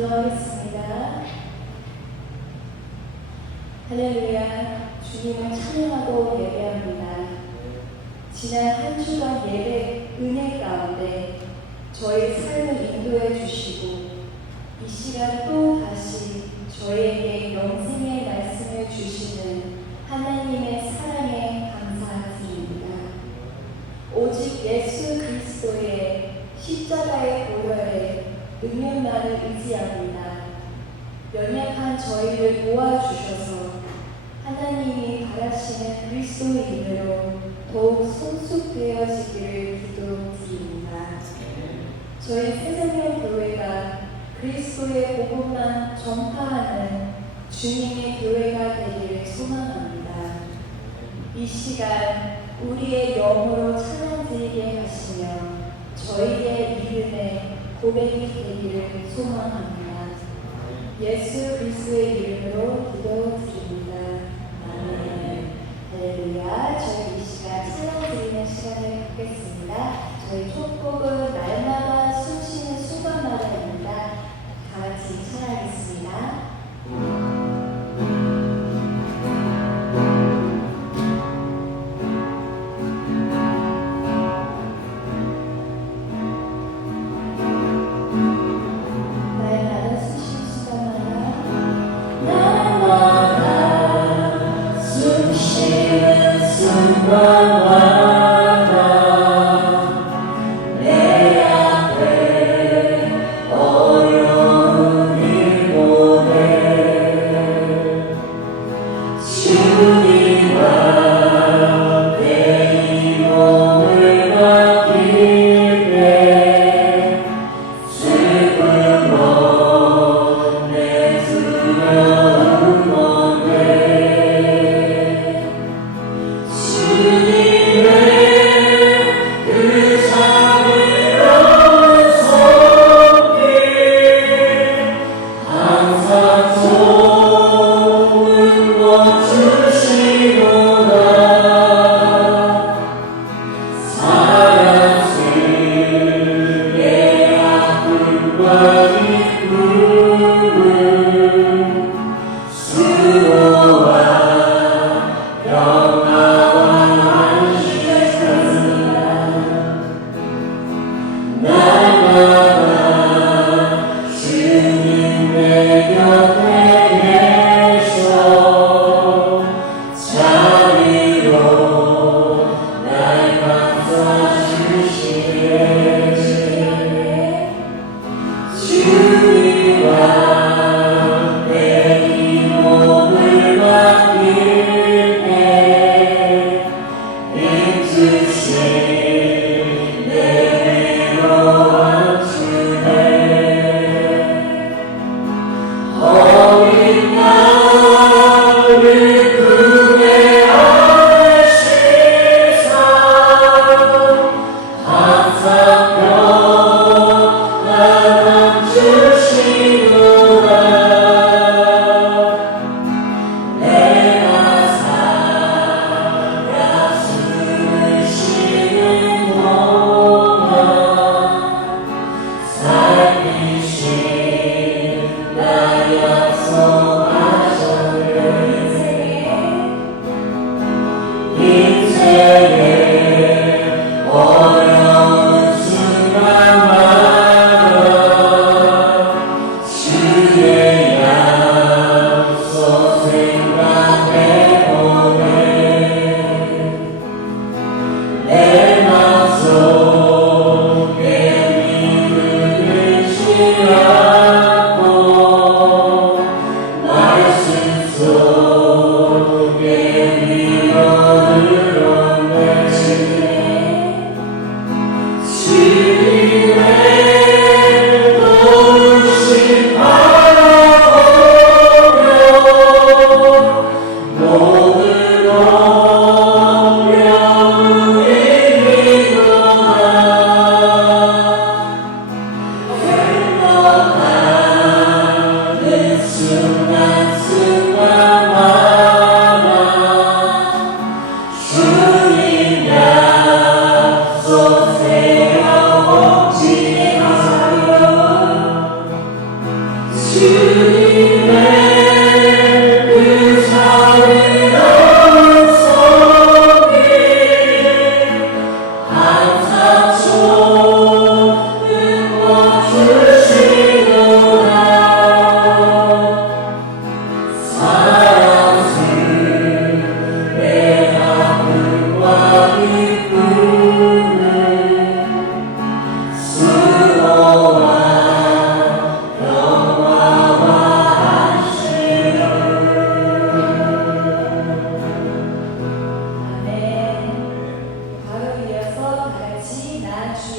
기도하겠습니다. 할렐루야, 주님을 찬양하고 예배합니다. 지난 한 주간 예배 은혜 가운데 저희 삶을 인도해 주시고 이 시간 또 다시 저희에게 영생의 말씀을 주시는 하나님의 사랑에 감사드립니다. 오직 예수 그리스도의 십자가의 보혈에 능력만을 의지합니다. 연약한 저희를 도와주셔서 하나님이 바라시는 그리스도의 이름으로 더욱 성숙되어지기를 기도드립니다. 저희 새생명교회가 그리스도의 복음만 전파하는 주님의 교회가 되기를 소망합니다. 이 시간 우리의 영으로 찬양드리게 하시며 저희의 믿음의 고백이 되기를 소망합니다. 예수 그리스도의 이름으로 기도드립니다. 아멘. 할렐루야. 저희 이 시간 찬양드리는 시간을 갖겠습니다. 저희 첫 곡은 날마다 숨쉬는 순간마다입니다. 다 같이 찬양하겠습니다. 순간마다 내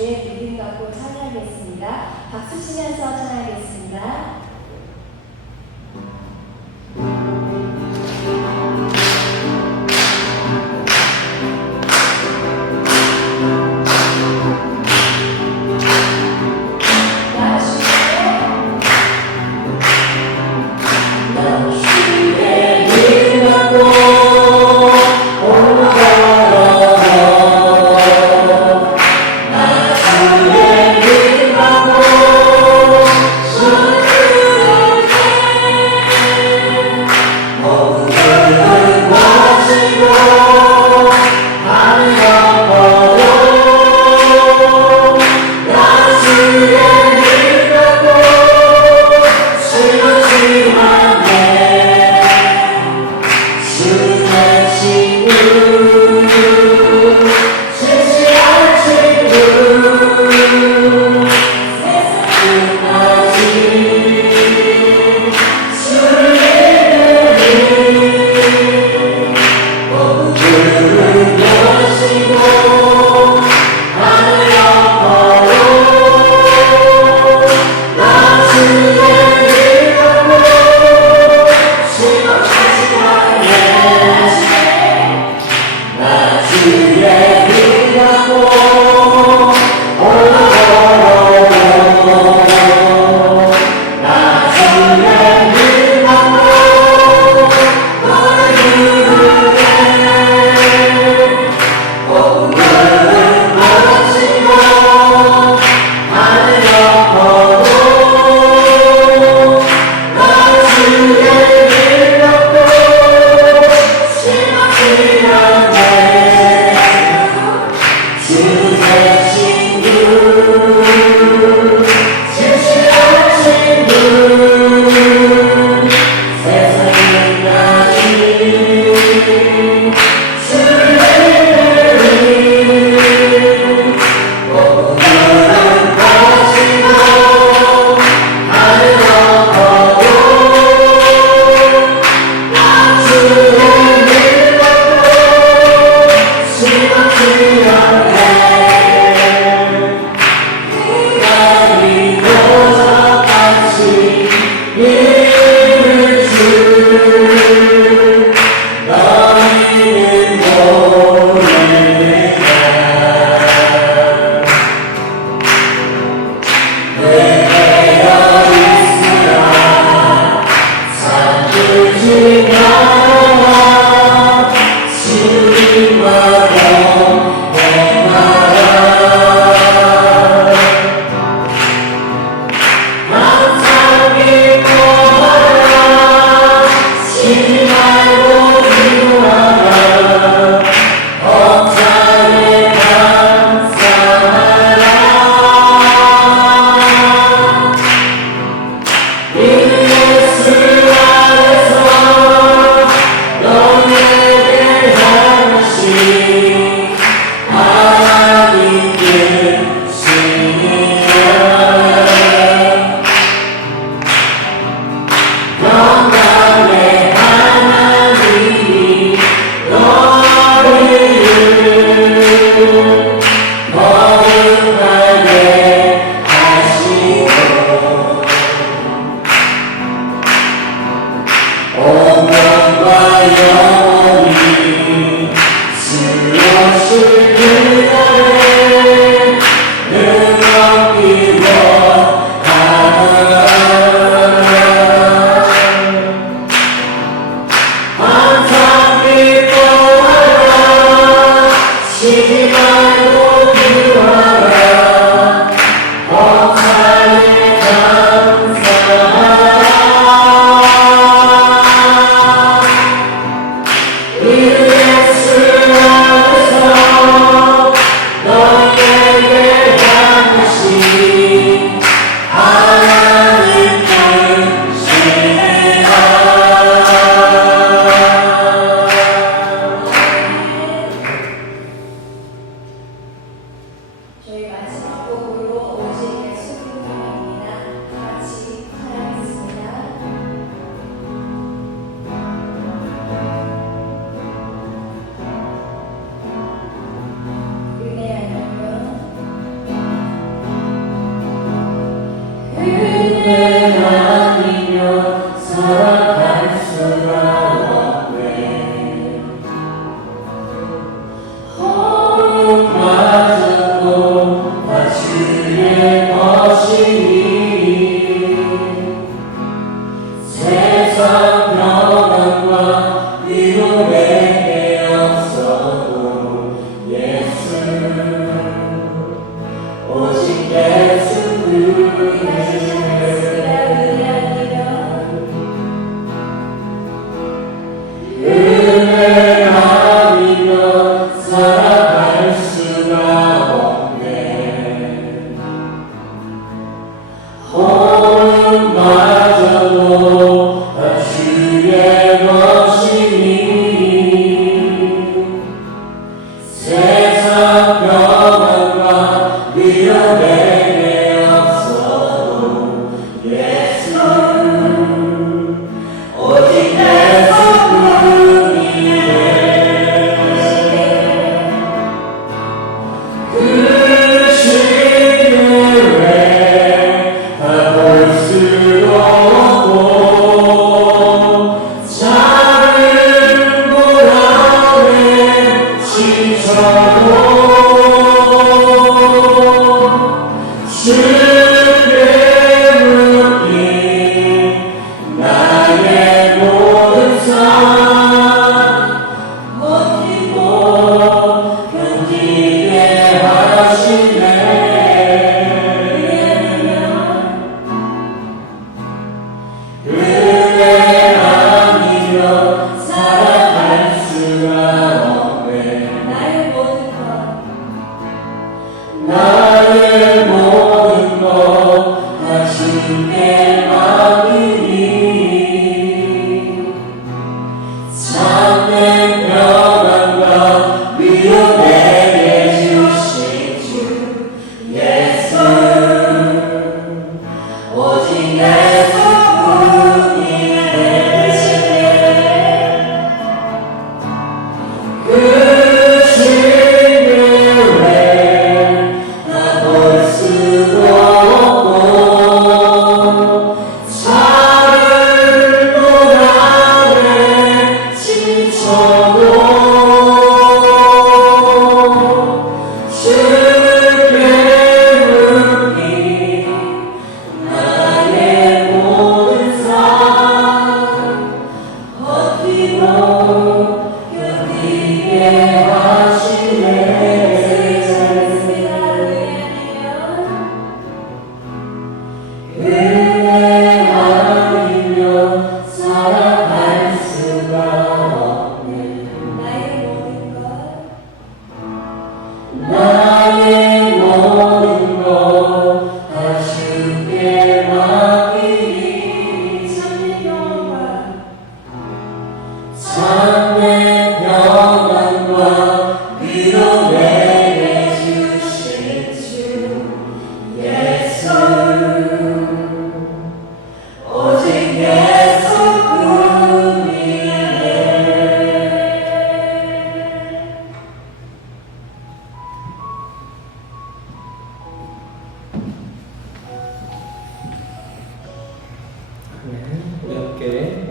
주의 믿음 갖고 찬양하겠습니다. 박수 치면서 찬양하겠습니다.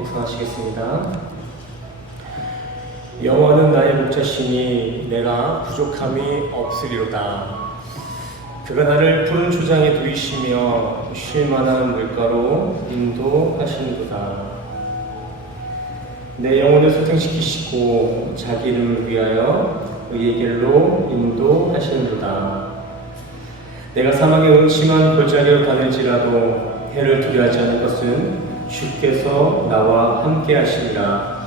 묵상하시겠습니다. 여호와는 나의 목자시니 내가 부족함이 없으리로다. 그가 나를 푸른 초장에 두이시며 쉴 만한 물가로 인도하시는도다. 내 영혼을 소생시키시고 자기 이름을 위하여 의의 길로 인도하시는도다. 내가 사망의 음침한 골짜기로 다닐지라도 해를 두려워하지 않을 것은 주께서 나와 함께 하시리라.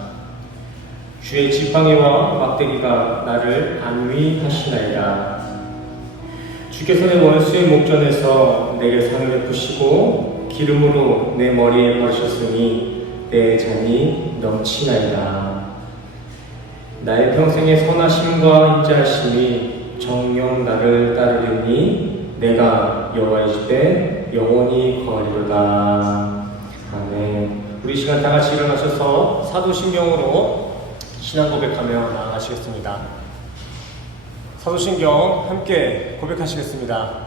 주의 지팡이와 막대기가 나를 안위하시나이다. 주께서 내 원수의 목전에서 내게 상을 베푸시고 기름으로 내 머리에 버리셨으니 내 잔이 넘치나이다. 나의 평생의 선하심과 인자하심이 정녕 나를 따르리니 내가 여호와의 집에 영원히 거하리로다. 아멘. 우리 시간 다 같이 일어나셔서 사도신경으로 신앙 고백하며 나아가시겠습니다. 사도신경 함께 고백하시겠습니다.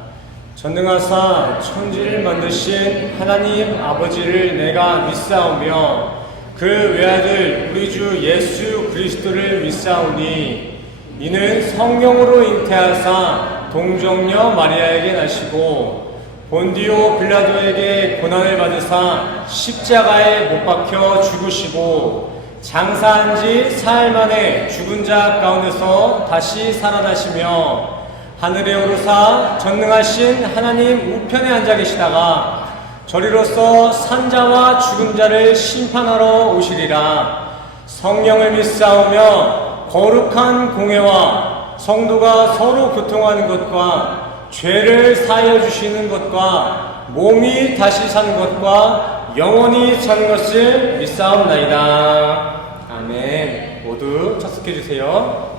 전능하사 천지를 만드신 하나님 아버지를 내가 믿사오며 그 외아들 우리 주 예수 그리스도를 믿사오니 이는 성령으로 잉태하사 동정녀 마리아에게 나시고 본디오 빌라도에게 고난을 받으사 십자가에 못 박혀 죽으시고 장사한 지 사흘 만에 죽은 자 가운데서 다시 살아나시며 하늘에 오르사 전능하신 하나님 우편에 앉아 계시다가 저리로서 산자와 죽은 자를 심판하러 오시리라. 성령을 믿사오며 거룩한 공회와 성도가 서로 교통하는 것과 죄를 사하여 주시는 것과 몸이 다시 사는 것과 영원히 사는 것을 믿사옵나이다. 아멘. 모두 착석해 주세요.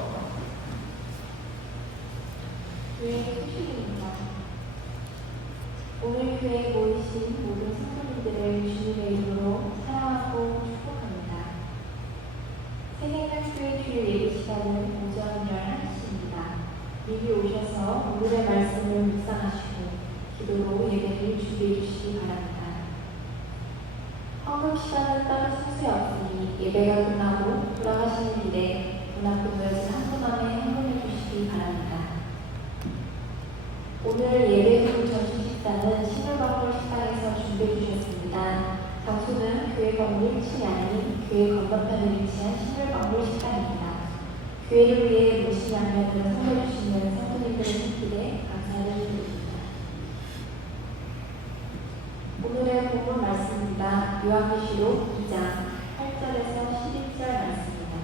교회 소식입니다. 오늘 교회에 모이신 모든 성도님들을 주님의 이름으로 사랑하고 축복합니다. 새생명교회 주일 예배 시간은 오전 11시입니다. 미리 오셔서 오늘의 말씀을 묵상하시고 기도로 예배를 준비해 주시기 바랍니다. 헌금 시간은 따로 순서에 없으니 예배가 끝나고 돌아가시는 길에 문 앞에 모여서 한 분 안에 헌금해 주시기 바랍니다. 오늘 예배 후 점심 식사는 신물방울 식당에서 준비해 주셨습니다. 장소는 교회 건물 1층이 아닌 교회 건너편에 위치한 신물방울 식당입니다. 교회를 위해 모신 양면으로 선물해 주시는 성도님들의 손길에 감사를 드립니다. 오늘의 본문 말씀입니다. 요한계시록 2장 8절에서 11절 말씀입니다.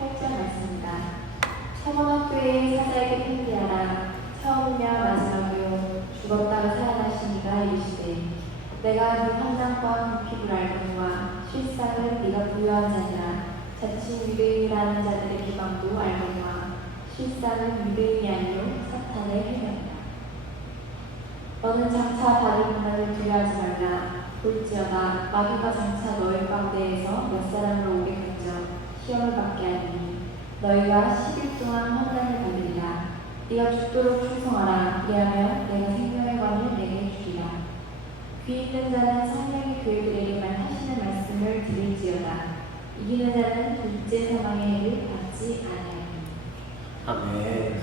8절 말씀입니다. 서원학교의 사자에게 편지하라. 처음이며 마지막이요 죽었다가 살아나시니가 이르시되 내가 네 환상과 피부를 알거니와 실상은 네가 부유한 자니라. 자칭 유대인이라는 자들의 기방도 알거니와 실상은 유대인이 아니요 사탄의 행위이다. 너는 장차 받을 고난을 두려워하지 말라. 볼지어다 마귀가 장차 너희 가운데에서 몇 사람을 오게 건져 시험을 받게 하리니 너희가 10일 동안 환난을 받으리라. 네가 죽도록 충성하라. 그리하면 내가 생명의 권을 내게 주리라. 귀 있는 자는 성령의 교회들에게만 하시는 말씀을 들을지어다. 이기는 자는 둘째 사망의 해를 받지 아니하리니. 아멘.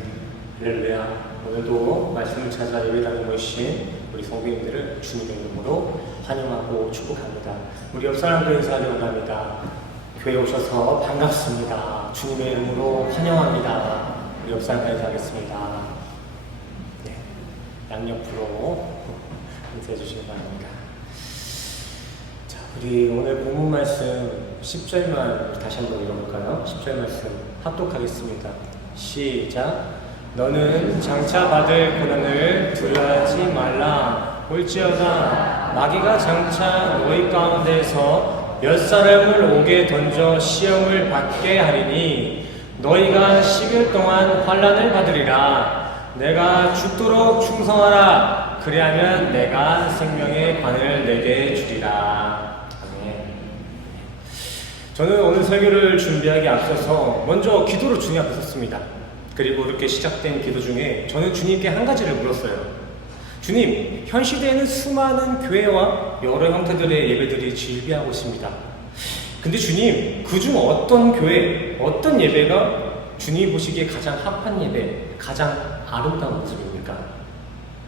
할렐루야. 오늘도 말씀을 찾아 예배당에 모이신 우리 성도님들을 주님의 이름으로 환영하고 축복합니다. 우리 옆 사람들 인사하려 원합니다. 교회에 오셔서 반갑습니다. 주님의 이름으로 환영합니다. 우리 옆 사람들 인사하겠습니다. 네, 양옆으로 인사해 주시기 바랍니다. 자, 우리 오늘 본문 말씀 10절만 다시 한번 읽어볼까요? 10절 말씀 합독하겠습니다. 시작. 너는 장차 받을 고난을 두려워하지 말라. 볼지어다 마귀가 장차 너희 가운데에서 몇 사람을 오게 던져 시험을 받게 하리니 너희가 10일 동안 환난을 받으리라. 내가 죽도록 충성하라. 그리하면 내가 생명의 관을 내게 주리라. 아멘. 저는 오늘 설교를 준비하기 앞서서 먼저 기도로 주님 앞에 섰습니다. 그리고 이렇게 시작된 기도 중에 저는 주님께 한 가지를 물었어요. 주님, 현 시대에는 수많은 교회와 여러 형태들의 예배들이 질비하고 있습니다. 근데 주님, 그중 어떤 교회, 어떤 예배가 주님이 보시기에 가장 합한 예배, 가장 아름다운 모습입니까?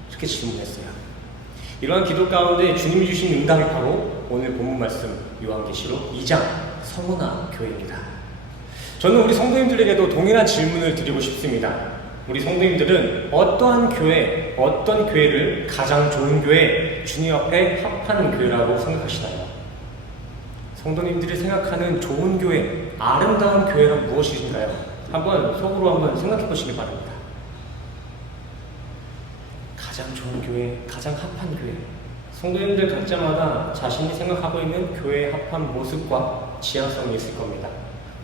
이렇게 질문했어요. 이러한 기도 가운데 주님이 주신 응답이 바로 오늘 본문 말씀 요한계시록 2장 서문화 교회입니다. 저는 우리 성도님들에게도 동일한 질문을 드리고 싶습니다. 우리 성도님들은 어떠한 교회, 어떤 교회를 가장 좋은 교회, 주님 앞에 합한 교회라고 생각하시나요? 성도님들이 생각하는 좋은 교회, 아름다운 교회란 무엇이신가요? 한번 속으로 한번 생각해 보시기 바랍니다. 가장 좋은 교회, 가장 합한 교회. 성도님들 각자마다 자신이 생각하고 있는 교회의 합한 모습과 지향성이 있을 겁니다.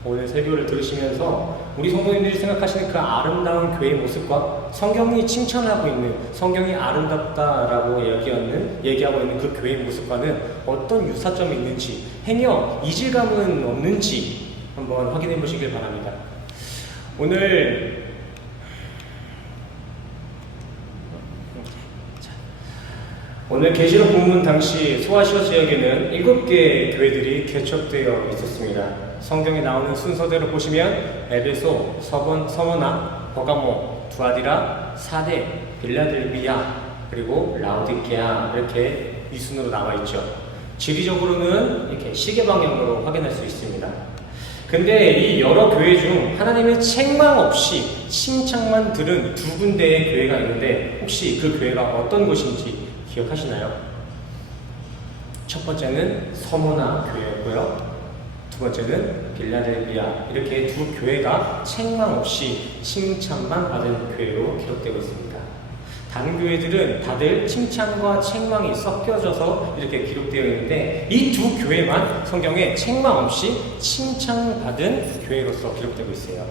오늘 설교를 들으시면서 우리 성도님들이 생각하시는 그 아름다운 교회의 모습과 성경이 칭찬하고 있는, 성경이 아름답다라고 얘기하고 있는 그 교회의 모습과는 어떤 유사점이 있는지, 행여 이질감은 없는지 한번 확인해 보시길 바랍니다. 오늘 계시록 본문 당시 소아시아 지역에는 7개의 교회들이 개척되어 있었습니다. 성경에 나오는 순서대로 보시면 에베소, 서머나, 버가모, 두아디라, 사데, 빌라델비아, 그리고 라오디게아 이렇게 이 순으로 나와 있죠. 지리적으로는 이렇게 시계 방향으로 확인할 수 있습니다. 근데 이 여러 교회 중 하나님의 책망 없이 칭찬만 들은 두 군데의 교회가 있는데 혹시 그 교회가 어떤 곳인지 기억하시나요? 첫 번째는 서모나 교회였고요. 두 번째는 빌라델비아. 이렇게 두 교회가 책망 없이 칭찬만 받은 교회로 기록되고 있습니다. 다른 교회들은 다들 칭찬과 책망이 섞여져서 이렇게 기록되어 있는데 이 두 교회만 성경에 책망 없이 칭찬받은 교회로서 기록되고 있어요.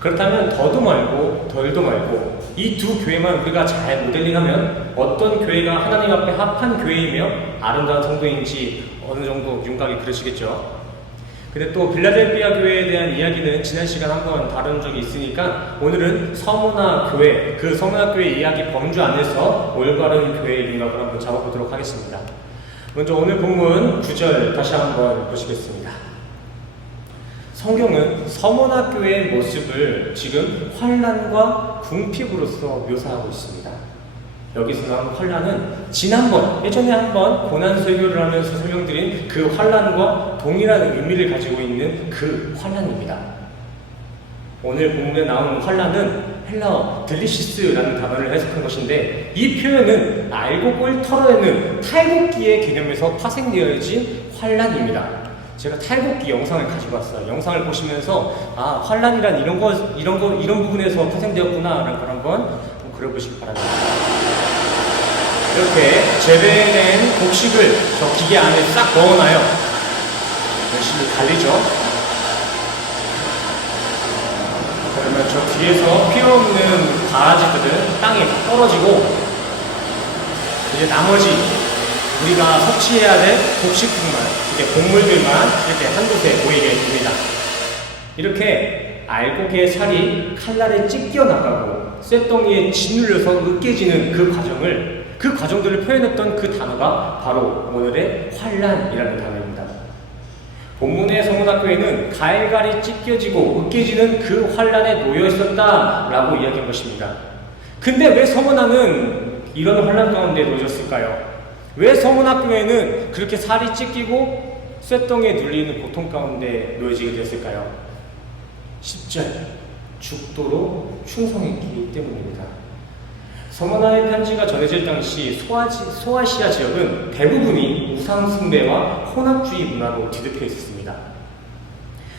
그렇다면 더도 말고 덜도 말고 이 두 교회만 우리가 잘 모델링하면 어떤 교회가 하나님 앞에 합한 교회이며 아름다운 성도인지 어느 정도 윤곽이 그러시겠죠. 근데 또 빌라델비아 교회에 대한 이야기는 지난 시간 한번 다룬 적이 있으니까 오늘은 서모나 교회, 그 서모나 교회 이야기 범주 안에서 올바른 교회의 윤곽을 한번 잡아보도록 하겠습니다. 먼저 오늘 본문 9절 다시 한번 보시겠습니다. 성경은 서모나 교회의 모습을 지금 환난과 궁핍으로서 묘사하고 있습니다. 여기서 나온 환난은 지난번 예전에 한번 고난 설교를 하면서 설명드린 그 환난과 동일한 의미를 가지고 있는 그 환난입니다. 오늘 본문에 나온 환난은 헬라어 들리시스라는 단어를 해석한 것인데 이 표현은 알곡을 털어내는 탈곡기의 개념에서 파생되어진 환난입니다. 제가 탈곡기 영상을 가지고 왔어요. 영상을 보시면서 아 환난이란 이런 부분에서 파생되었구나라는 걸 한번 그려보시기 바랍니다. 이렇게 재배된 곡식을 저 기계 안에 싹 넣어놔요. 열심히 갈리죠. 그러면 저 뒤에서 필요 없는 가라지들은 땅에 떨어지고 이제 나머지 우리가 섭취해야 될 곡식들만, 이렇게 곡물들만 이렇게 한 곳에 모이게 됩니다. 이렇게 알곡의 살이 칼날에 찢겨 나가고 쇳덩이에 짓눌려서 으깨지는 그 과정들을 표현했던 그 단어가 바로 오늘의 환난이라는 단어입니다. 본문의 서모나교회는 갈갈이 찢겨지고 으깨지는 그 환난에 놓여 있었다라고 이야기한 것입니다. 근데 왜 서모나는 이런 환난 가운데 놓여졌을까요? 왜 서모나교회는 그렇게 살이 찢기고 쇳덩이에 눌리는 고통 가운데 놓여지게 됐을까요? 10절 죽도록 충성했기 때문입니다. 서모나의 편지가 전해질 당시 소아시아 지역은 대부분이 우상숭배와 혼합주의 문화로 뒤덮여 있었습니다.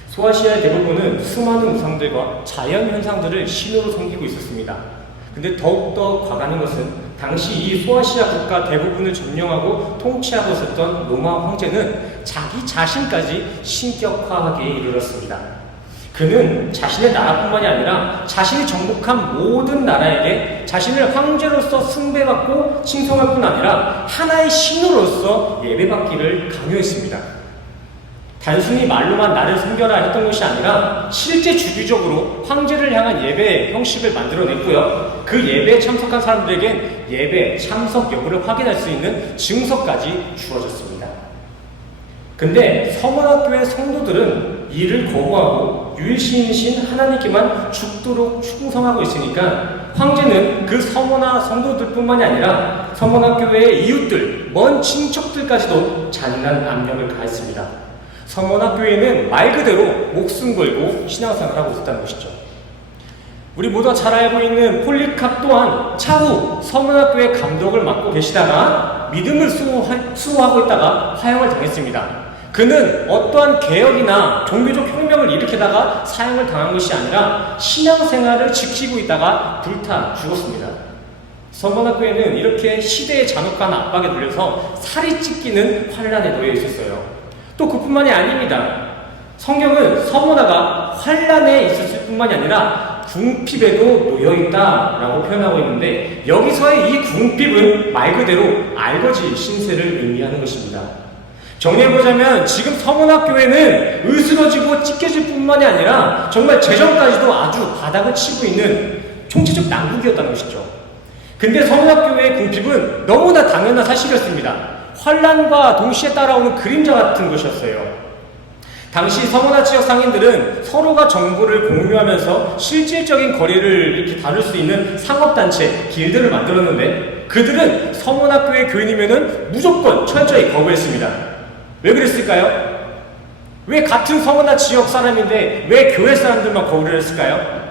소아시아의 대부분은 수많은 우상들과 자연현상들을 신으로 섬기고 있었습니다. 근데 더욱더 과감한 것은 당시 이 소아시아 국가 대부분을 점령하고 통치하고 있었던 로마 황제는 자기 자신까지 신격화하기에 이르렀습니다. 그는 자신의 나라뿐만이 아니라 자신이 정복한 모든 나라에게 자신을 황제로서 숭배받고 칭송할 뿐 아니라 하나의 신으로서 예배받기를 강요했습니다. 단순히 말로만 나를 섬겨라 했던 것이 아니라 실제 주기적으로 황제를 향한 예배 형식을 만들어냈고요. 그 예배에 참석한 사람들에겐 예배 참석 여부를 확인할 수 있는 증서까지 주어졌습니다. 근데 서모나교회 성도들은 이를 거부하고 유일신이신 하나님께만 죽도록 충성하고 있으니까 황제는 그 서모나 성도들뿐만이 아니라 서모나교회의 이웃들, 먼 친척들까지도 잔인한 압력을 가했습니다. 서모나교회는 말 그대로 목숨 걸고 신앙생활을 하고 있었다는 것이죠. 우리 모두가 잘 알고 있는 폴리캅 또한 차후 서모나교회 감독을 맡고 계시다가 믿음을 수호하고 있다가 화형을 당했습니다. 그는 어떠한 개혁이나 종교적 혁명을 일으키다가 사형을 당한 것이 아니라 신앙생활을 지키고 있다가 불타 죽었습니다. 서모나교회는 이렇게 시대의 잔혹한 압박에 눌려서 살이 찢기는 환난에 놓여 있었어요. 또 그뿐만이 아닙니다. 성경은 서모나가 환난에 있었을 뿐만이 아니라 궁핍에도 놓여있다라고 표현하고 있는데 여기서의 이 궁핍은 말 그대로 알거지 신세를 의미하는 것입니다. 정리해보자면 지금 서모나교회는 으스러지고 찢겨질 뿐만이 아니라 정말 재정까지도 아주 바닥을 치고 있는 총체적 난국이었다는 것이죠. 근데 서모나교회의 궁핍은 너무나 당연한 사실이었습니다. 환난과 동시에 따라오는 그림자 같은 것이었어요. 당시 서모나 지역 상인들은 서로가 정보를 공유하면서 실질적인 거래를 이렇게 다룰 수 있는 상업단체, 길드를 만들었는데 그들은 서문학교의 교인이면은 무조건 철저히 거부했습니다. 왜 그랬을까요? 왜 같은 서문화 지역 사람인데 왜 교회 사람들만 거부를 했을까요?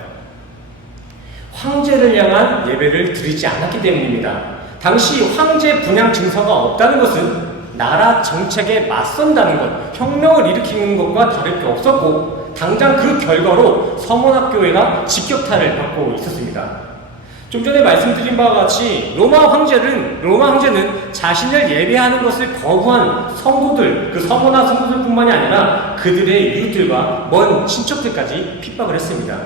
황제를 향한 예배를 드리지 않았기 때문입니다. 당시 황제 분양 증서가 없다는 것은 나라 정책에 맞선다는 것, 혁명을 일으키는 것과 다를 게 없었고 당장 그 결과로 서문학교회가 직격탄을 받고 있었습니다. 좀 전에 말씀드린 바와 같이 로마 황제는 자신을 예배하는 것을 거부한 성도들, 그 서문화 성도들뿐만이 아니라 그들의 이웃들과 먼 친척들까지 핍박을 했습니다.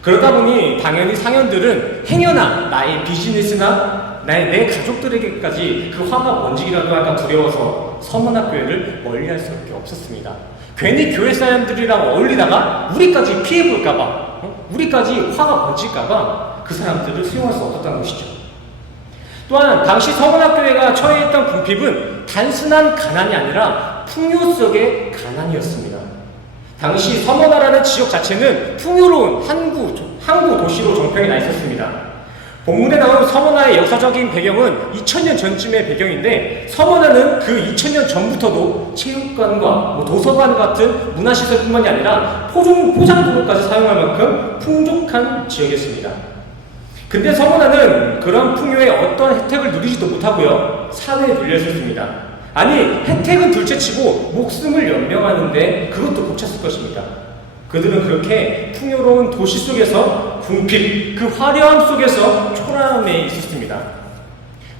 그러다 보니 당연히 상현들은 행여나 나의 비즈니스나 내 가족들에게까지 그 화가 번지기라도 할까 두려워서 서문학교회를 멀리할 수밖에 없었습니다. 괜히 교회 사람들이랑 어울리다가 우리까지 피해볼까봐, 우리까지 화가 번질까봐 그 사람들을 수용할 수 없었다는 것이죠. 또한 당시 서문학교회가 처해있던 궁핍은 단순한 가난이 아니라 풍요 속의 가난이었습니다. 당시 서문화라는 지역 자체는 풍요로운 항구 도시로 정평이 나 있었습니다. 본문에 나온 서문화의 역사적인 배경은 2000년 전쯤의 배경인데 서문화는 그 2000년 전부터도 체육관과 도서관 같은 문화시설뿐만이 아니라 포장도로까지 사용할 만큼 풍족한 지역이었습니다. 근데 서문화는 그런 풍요의 어떤 혜택을 누리지도 못하고요. 사회에 눌렸었습니다. 아니 혜택은 둘째치고 목숨을 연명하는데 그것도 벅찼을 것입니다. 그들은 그렇게 풍요로운 도시 속에서 궁핍, 그 화려함 속에서 초라함에 있었습니다.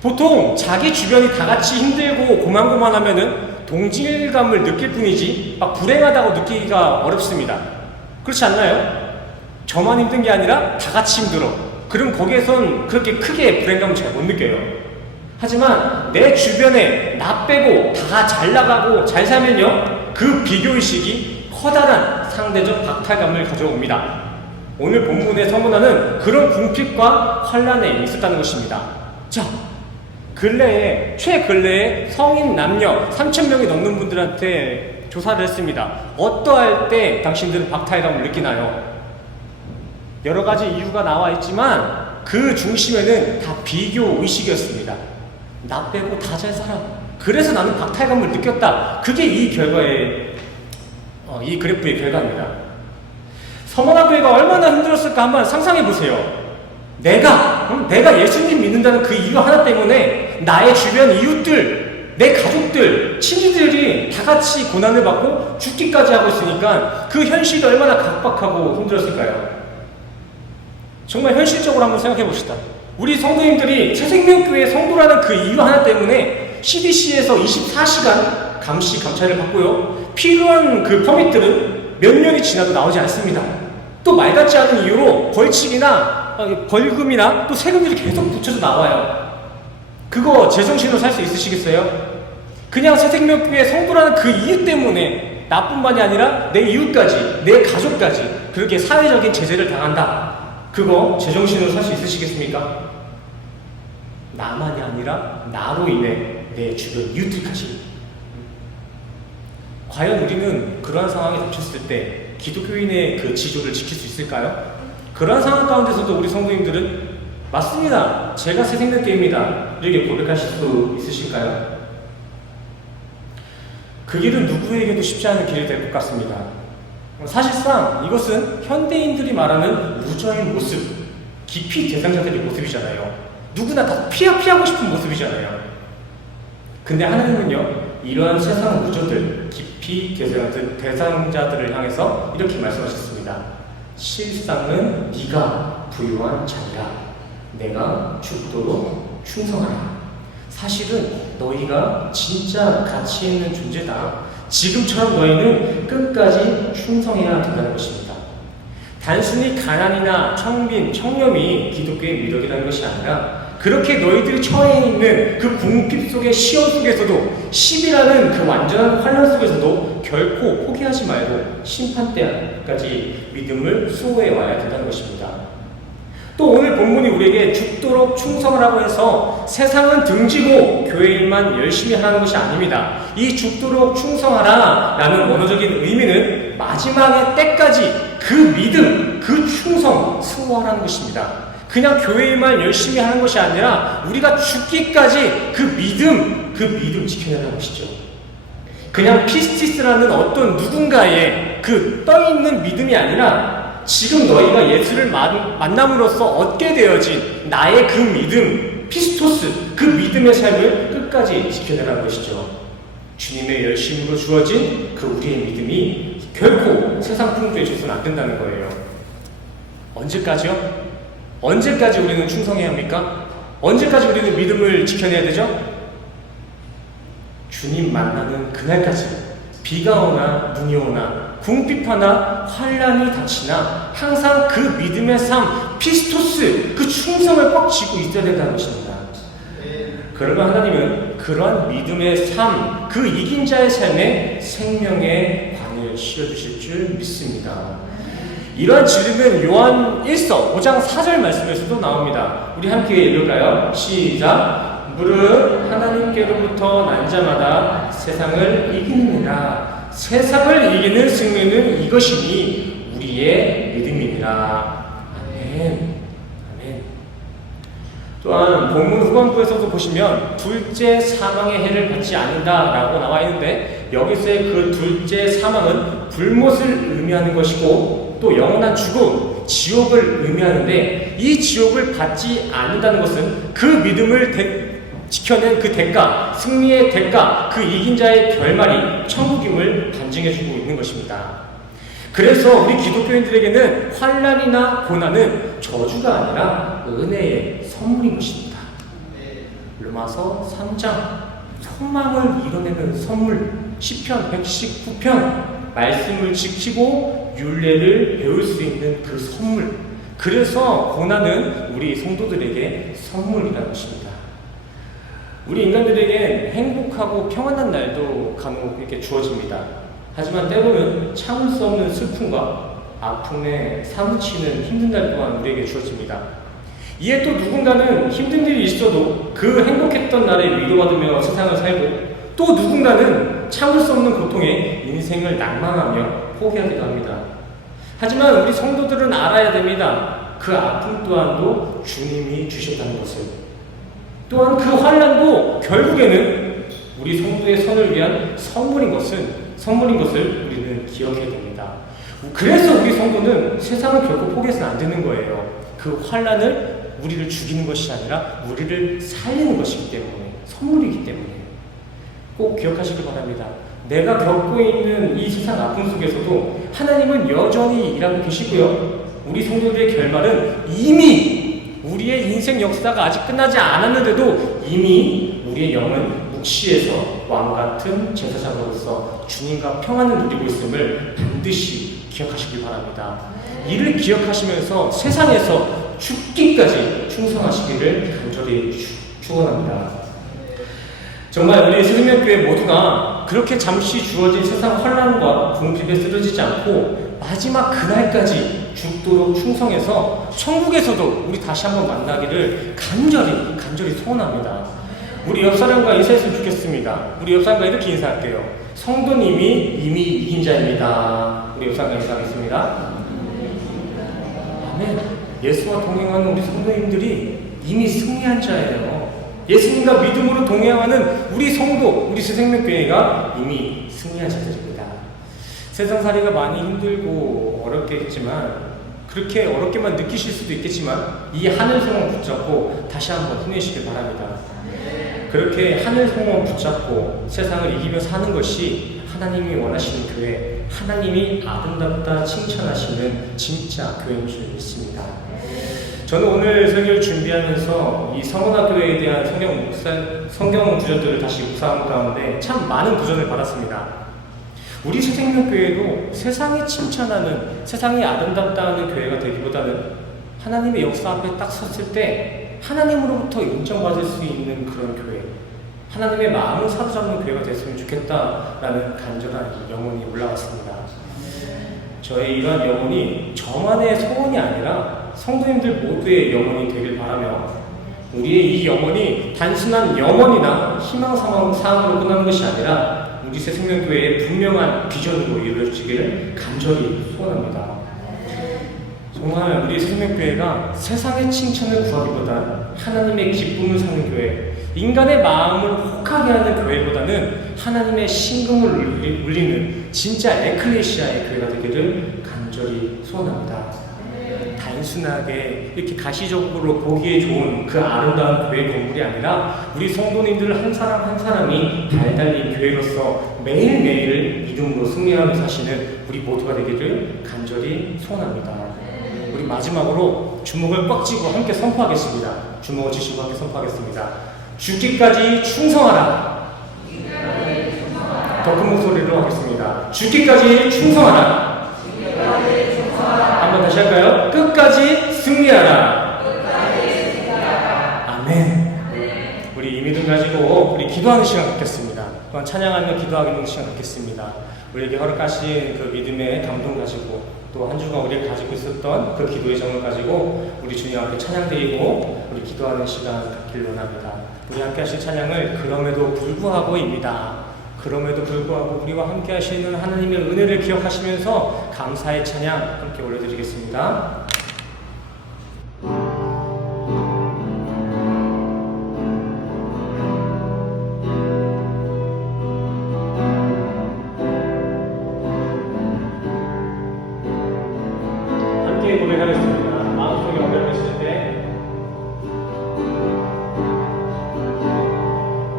보통 자기 주변이 다 같이 힘들고 고만고만하면은 동질감을 느낄 뿐이지 막 불행하다고 느끼기가 어렵습니다. 그렇지 않나요? 저만 힘든 게 아니라 다 같이 힘들어. 그럼 거기에선 그렇게 크게 불행감을 잘 못 느껴요. 하지만 내 주변에 나 빼고 다 잘 나가고 잘 살면요, 그 비교의식이 커다란 상대적 박탈감을 가져옵니다. 오늘 본문의 서문화는 그런 궁핍과 환란에 있었다는 것입니다. 자, 최근래에 성인 남녀 3,000명이 넘는 분들한테 조사를 했습니다. 어떠할 때 당신들은 박탈감을 느끼나요? 여러 가지 이유가 나와 있지만 그 중심에는 다 비교 의식이었습니다. 나 빼고 다 잘 살아. 그래서 나는 박탈감을 느꼈다. 그게 이 그래프의 결과입니다. 서문학교회가 얼마나 힘들었을까 한번 상상해 보세요. 내가 예수님 믿는다는 그 이유 하나 때문에 나의 주변 이웃들, 내 가족들, 친지들이 다 같이 고난을 받고 죽기까지 하고 있으니까 그 현실이 얼마나 각박하고 힘들었을까요? 정말 현실적으로 한번 생각해 봅시다. 우리 성도님들이 새생명교회 성도라는 그 이유 하나 때문에 CDC에서 24시간 감찰을 받고요. 필요한 그 퍼밋들은 몇 년이 지나도 나오지 않습니다. 또 말 같지 않은 이유로 벌칙이나 벌금이나 또 세금들이 계속 붙여서 나와요. 그거 제정신으로 살 수 있으시겠어요? 그냥 새생명교회 성도라는 그 이유 때문에 나뿐만이 아니라 내 이웃까지, 내 가족까지 그렇게 사회적인 제재를 당한다. 그거 제정신으로 살 수 있으시겠습니까? 나만이 아니라 나로 인해 내 주변 이웃들까지. 과연 우리는 그러한 상황에 닥쳤을 때 기독교인의 그 지조를 지킬 수 있을까요? 그러한 상황 가운데서도 우리 성도님들은 맞습니다. 제가 새생명교회입니다. 이렇게 고백하실 수 있으실까요? 그 길은 누구에게도 쉽지 않은 길이 될 것 같습니다. 사실상 이것은 현대인들이 말하는 루저의 모습, 기피 대상자들의 모습이잖아요. 누구나 다 피하고 싶은 모습이잖아요. 근데 하나님은요, 이러한 세상 루저들, 기피 대상자들을 향해서 이렇게 말씀하셨습니다. 실상은 네가 부유한 자니라. 내가 죽도록 충성하라. 사실은 너희가 진짜 가치 있는 존재다. 지금처럼 너희는 끝까지 충성해야 된다는 것입니다. 단순히 가난이나 청빈, 청렴이 기독교의 미덕이라는 것이 아니라 그렇게 너희들이 처해 있는 그 궁핍 속의 시험 속에서도 10이라는 그 완전한 환란 속에서도 결코 포기하지 말고 심판 때까지 믿음을 수호해 와야 된다는 것입니다. 또 오늘 본문이 우리에게 죽도록 충성하라고 해서 세상은 등지고 교회 일만 열심히 하는 것이 아닙니다. 이 죽도록 충성하라 라는 원어적인 의미는 마지막의 때까지 그 믿음, 그 충성 수호하라는 것입니다. 그냥 교회만 열심히 하는 것이 아니라 우리가 죽기까지 그 믿음 지켜내는 것이죠. 그냥 피스티스라는 어떤 누군가의 그 떠있는 믿음이 아니라 지금 너희가 예수를 만남으로써 얻게 되어진 나의 그 믿음, 피스토스, 그 믿음의 삶을 끝까지 지켜내라는 것이죠. 주님의 열심으로 주어진 그 우리의 믿음이 결코 세상 풍조에 져서는 안 된다는 거예요. 언제까지요? 언제까지 우리는 충성해야 합니까? 언제까지 우리는 믿음을 지켜내야 되죠? 주님 만나는 그날까지 비가 오나 눈이 오나 궁핍하나 환란이 닥치나 항상 그 믿음의 삶, 피스토스, 그 충성을 꽉 쥐고 있어야 된다는 것입니다. 그러면 하나님은 그러한 믿음의 삶, 그 이긴 자의 삶에 생명의 관을 씌워주실 줄 믿습니다. 이러한 진리는 요한 1서 5장 4절 말씀에서도 나옵니다. 우리 함께 읽을까요? 시작! 무릇 하나님께로부터 난 자마다 세상을 이기느니라. 세상을 이기는 승리는 이것이니 우리의 믿음이니라. 아멘. 아멘. 또한 본문 후반부에서도 보시면 둘째 사망의 해를 받지 않는다라고 나와 있는데 여기서의 그 둘째 사망은 불못을 의미하는 것이고 또 영원한 죽음, 지옥을 의미하는데 이 지옥을 받지 않는다는 것은 그 믿음을 지켜낸 그 대가, 승리의 대가, 그 이긴 자의 결말이 천국임을 반증해주고 있는 것입니다. 그래서 우리 기독교인들에게는 환난이나 고난은 저주가 아니라 은혜의 선물인 것입니다. 로마서 3장 소망을 이뤄내는 선물, 시편 119편 말씀을 지키고 율례를 배울 수 있는 그 선물. 그래서 고난은 우리 성도들에게 선물이라는 것입니다. 우리 인간들에겐 행복하고 평안한 날도 간혹 이렇게 주어집니다. 하지만 때로는 참을 수 없는 슬픔과 아픔에 사무치는 힘든 날 또한 우리에게 주어집니다. 이에 또 누군가는 힘든 일이 있어도 그 행복했던 날에 위로받으며 세상을 살고 또 누군가는 참을 수 없는 고통에 인생을 낭망하며 포기하기도 합니다. 하지만 우리 성도들은 알아야 됩니다. 그 아픔 또한도 주님이 주셨다는 것을. 또한 그 환난도 결국에는 우리 성도의 선을 위한 선물인 것을 우리는 기억해야 됩니다. 그래서 우리 성도는 세상을 결코 포기해서는 안 되는 거예요. 그 환난을 우리를 죽이는 것이 아니라 우리를 살리는 것이기 때문에, 선물이기 때문에 꼭 기억하시길 바랍니다. 내가 겪고 있는 이 세상 아픔 속에서도 하나님은 여전히 일하고 계시고요. 우리 성도들의 결말은 이미 우리의 인생 역사가 아직 끝나지 않았는데도 이미 우리의 영은 묵시에서 왕같은 제사장으로서 주님과 평안을 누리고 있음을 반드시 기억하시길 바랍니다. 이를 기억하시면서 세상에서 죽기까지 충성하시기를 간절히 축원합니다. 정말 우리 생명교회 모두가 그렇게 잠시 주어진 세상 환난과 궁핍에 쓰러지지 않고 마지막 그날까지 죽도록 충성해서 천국에서도 우리 다시 한번 만나기를 간절히 소원합니다. 우리 옆사람과 인사했으면 좋겠습니다. 우리 옆사람과 이렇게 인사할게요. 성도님이 이미 이긴 자입니다. 우리 옆사람과 인사하겠습니다. 아멘. 예수와 동행하는 우리 성도님들이 이미 승리한 자예요. 예수님과 믿음으로 동행하는 우리 성도, 우리 새생명교회가 이미 승리한 자들입니다. 세상살이가 많이 힘들고 어렵겠지만 그렇게 어렵게만 느끼실 수도 있겠지만 이 하늘 소망 붙잡고 다시 한번 힘내시길 바랍니다. 그렇게 하늘 소망 붙잡고 세상을 이기며 사는 것이 하나님이 원하시는 교회, 하나님이 아름답다 칭찬하시는 진짜 교회인 줄 믿습니다. 저는 오늘 설교를 준비하면서 이 성원학교에 대한 성경 구절들을 다시 묵상한 가운데 참 많은 도전을 받았습니다. 우리 새생명교회도 세상이 칭찬하는, 세상이 아름답다 하는 교회가 되기보다는 하나님의 역사 앞에 딱 섰을 때 하나님으로부터 인정받을 수 있는 그런 교회, 하나님의 마음을 사로잡는 교회가 됐으면 좋겠다라는 간절한 영혼이 올라왔습니다. 저의 이러한 영혼이 저만의 소원이 아니라 성도님들 모두의 영혼이 되길 바라며 우리의 이 영혼이 단순한 영혼이나 희망사항으로 끝나는 것이 아니라 우리 새생명교회의 분명한 비전으로 이루어지기를 간절히 소원합니다. 정말 우리 생명교회가 세상의 칭찬을 구하기보다 하나님의 기쁨을 사는 교회, 인간의 마음을 혹하게 하는 교회보다는 하나님의 신금을 울리는 진짜 에클레시아의 교회가 되기를 간절히 소원합니다. 단순하게 이렇게 가시적으로 보기에 좋은 그 아름다운 교회 건물이 아니라 우리 성도님들 한 사람 한 사람이 달달이 교회로서 매일매일 믿음으로 승리하며 사시는 우리 모두가 되기를 간절히 소원합니다. 우리 마지막으로 주먹을 꽉 쥐고 함께 선포하겠습니다. 주먹을 쥐시고 함께 선포하겠습니다. 죽기까지 충성하라. 더 큰 목소리로 하겠습니다. 죽기까지 충성하라. 한번 다시 할까요? 끝까지 승리하라. 아멘. 우리 이 믿음 가지고 우리 기도하는 시간 갖겠습니다. 또한 찬양하며 기도하는 시간 갖겠습니다. 우리에게 허락하신 그 믿음의 감동 가지고 또 한 주간 우리가 가지고 있었던 그 기도의 정을 가지고 우리 주님 앞에 찬양드리고 우리 기도하는 시간 갖기를 원합니다. 우리 함께 하실 찬양을 그럼에도 불구하고입니다. 그럼에도 불구하고 우리와 함께 하시는 하나님의 은혜를 기억하시면서 감사의 찬양 함께 올려드리겠습니다. 함께 고백하겠습니다.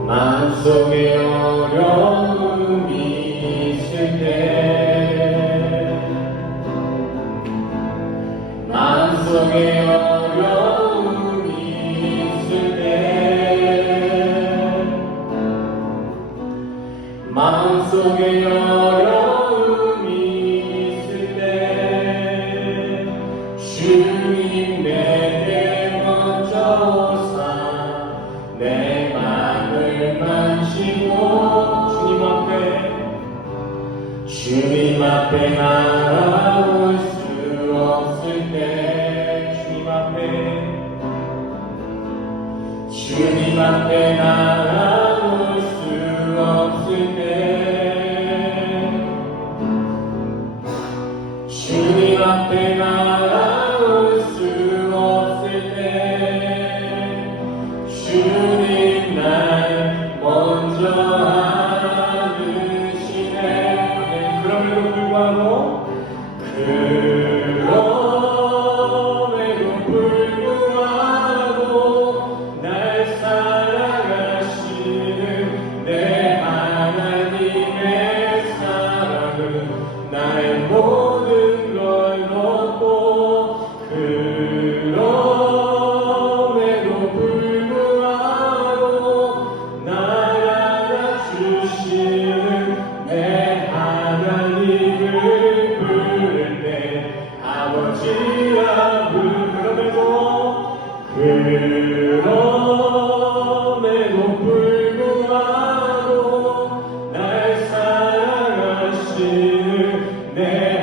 마음속에 어려움이 있을 때 마음속에 어려움이 있을 때 마음속에 어려움이 있을 때 마음속에 어려움이 있을 때 주님 내게 먼저 오사 내 맘을 만지고 주님 앞에 나아올 수 없을 때 주님 앞에 나아올 수 없을 때 주님 앞에 나아올 수 없을 때 주님 날 먼저 그럼에도 불구하고 날 사랑하시는 내 하나님의 사랑은 나의 모든 걸 넘고 그럼에도 불구하고 날 안아주시는 내 하나님을 아버지라 그럼에도 불구하고 날 사랑하시는 내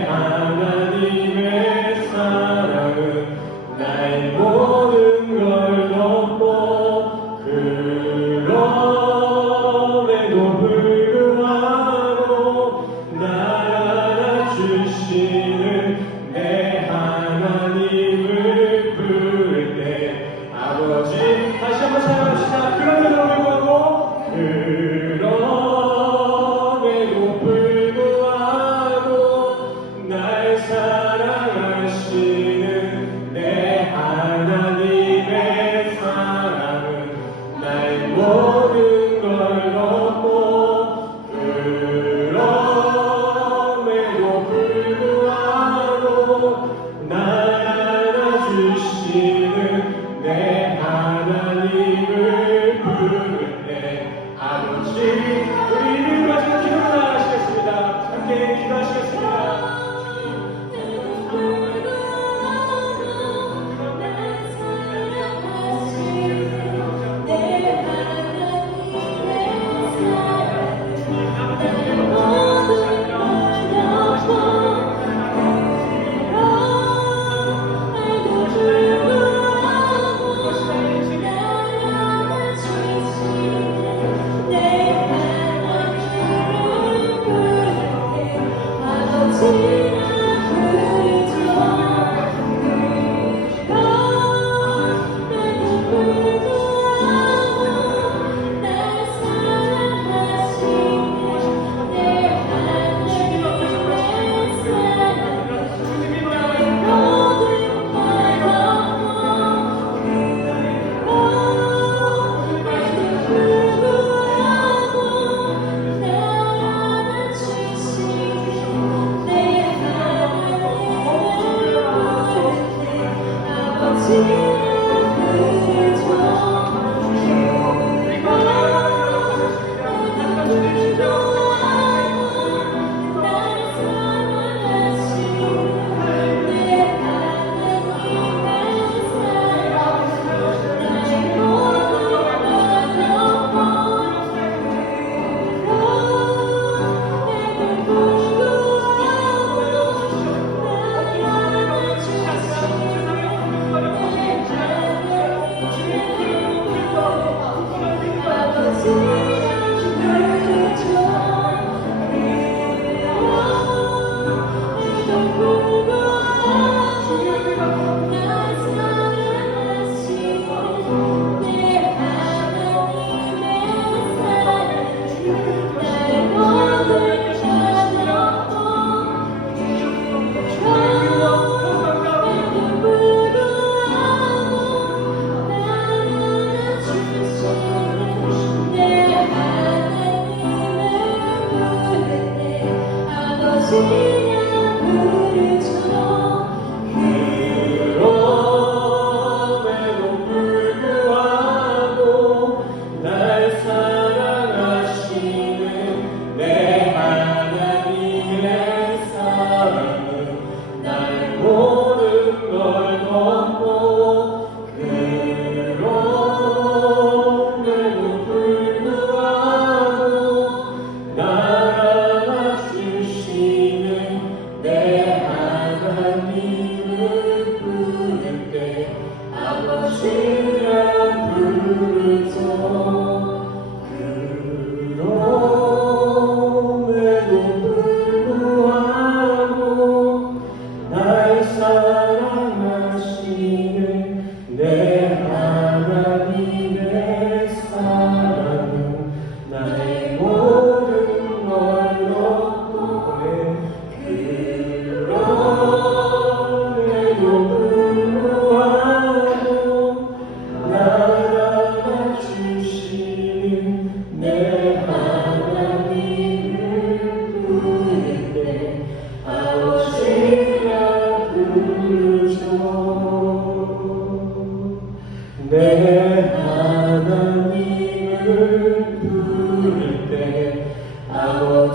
하나님의 사랑은 나의 모든 걸 넘고 그럼에도 불구하고 날 안아주시는 내 하나님을 부를 때 아버지 다시 한번 찬양합시다. 그럼에도 불구하고 그럼에도 불구하고 날 사랑하시는 내 하나님의 사랑은 나의 모든 걸 넘고 그럼에도 불구하고 날 안아주시는 내 하나님을 부를 때 아버지 우리 이름을 가지고 기도를 나가시겠습니다. 함께 기도하시겠습니다.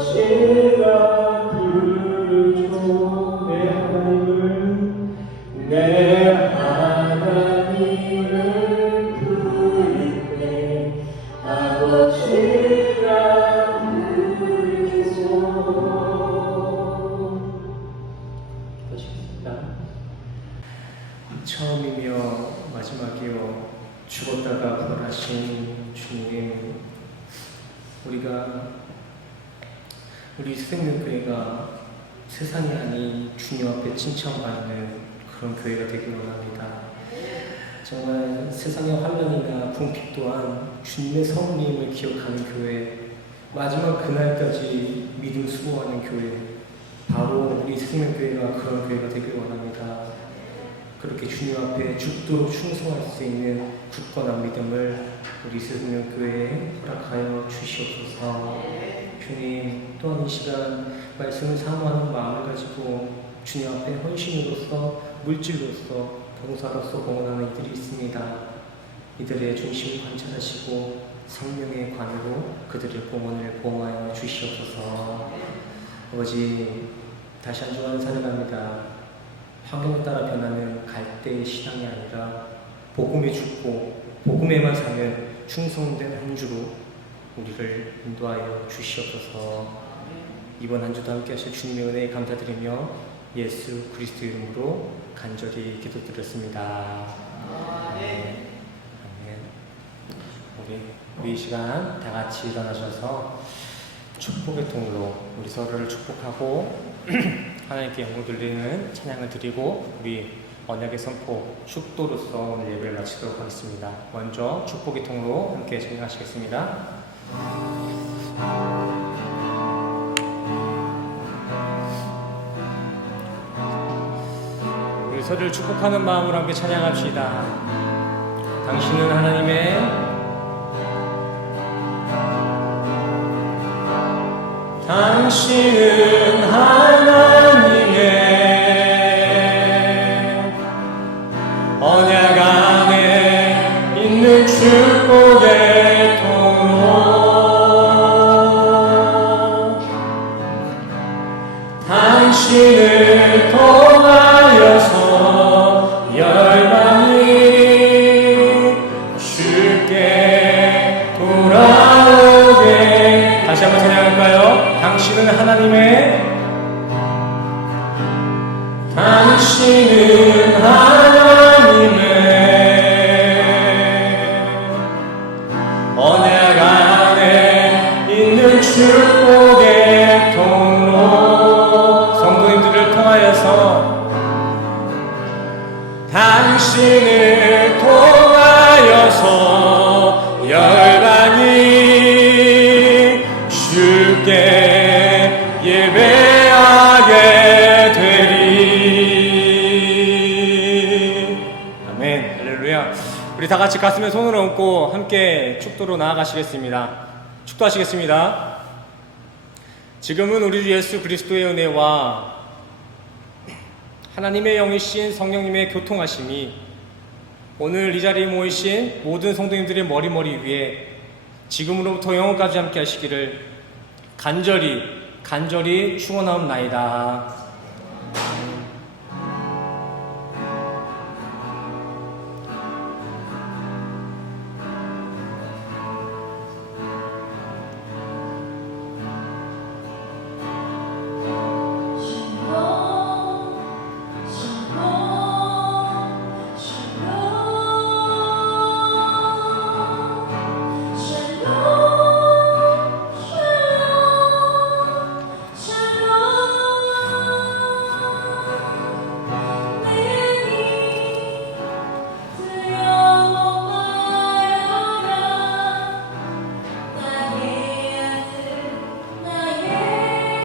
아버지가 부르죠. 내 하나님을 부를 때 아버지가 부르죠. 기도하시겠습니다. 처음이며 마지막이요 죽었다가 부활하신 주님, 우리 생명교회가 세상이 아닌 주님 앞에 칭찬받는 그런 교회가 되길 원합니다. 정말 세상의 환란이나 궁핍 또한 주님의 성령님을 기억하는 교회, 마지막 그날까지 믿음 수고하는 교회, 바로 우리 생명교회가 그런 교회가 되길 원합니다. 그렇게 주님 앞에 죽도록 충성할 수 있는 굳건한 믿음을 우리 생명교회에 허락하여 주시옵소서. 주님, 또한 이 시간 말씀을 사모하는 마음을 가지고 주님 앞에 헌신으로서, 물질로서, 봉사로서 봉헌하는 이들이 있습니다. 이들의 중심을 관찰하시고 성령의 관으로 그들의 봉헌을 보호하여 주시옵소서. 아버지, 다시 한 주간 살아갑니다. 환경에 따라 변하는 갈대의 신앙이 아니라 복음에 죽고 복음에만 사는 충성된 한 주로 우리를 인도하여 주시옵소서. 이번 한 주도 함께 하실 주님의 은혜에 감사드리며 예수 그리스도 이름으로 간절히 기도드렸습니다. 아멘. 우리 이 시간 다 같이 일어나셔서 축복의 통로 우리 서로를 축복하고 하나님께 영광 돌리는 찬양을 드리고 우리 언약의 선포 축도로서 오늘 예배를 마치도록 하겠습니다. 먼저 축복의 통로 함께 찬양하시겠습니다. 우리 서로를 축복하는 마음으로 함께 찬양합시다. 당신은 하나님의 당신은 하나님의 언약 안에 있는 축복의 통로, 당신을 통하여서 열방이 주께 돌아오게. 다시 한번 찬양할까요? 당신은 하나님의 언약 안에 있는 축복의 통로, 성도님들을 통하여서 당신을 통하여서 열방이 주께 예배하게 되리. 아멘. 할렐루야. 우리 다 같이 가슴에 손을 얹고 함께 축도로 나아가시겠습니다. 축도하시겠습니다. 지금은 우리 주 예수 그리스도의 은혜와 하나님의 영이신 성령님의 교통하심이 오늘 이 자리에 모이신 모든 성도님들의 머리 위에 지금으로부터 영원까지 함께 하시기를 간절히 축원하옵나이다.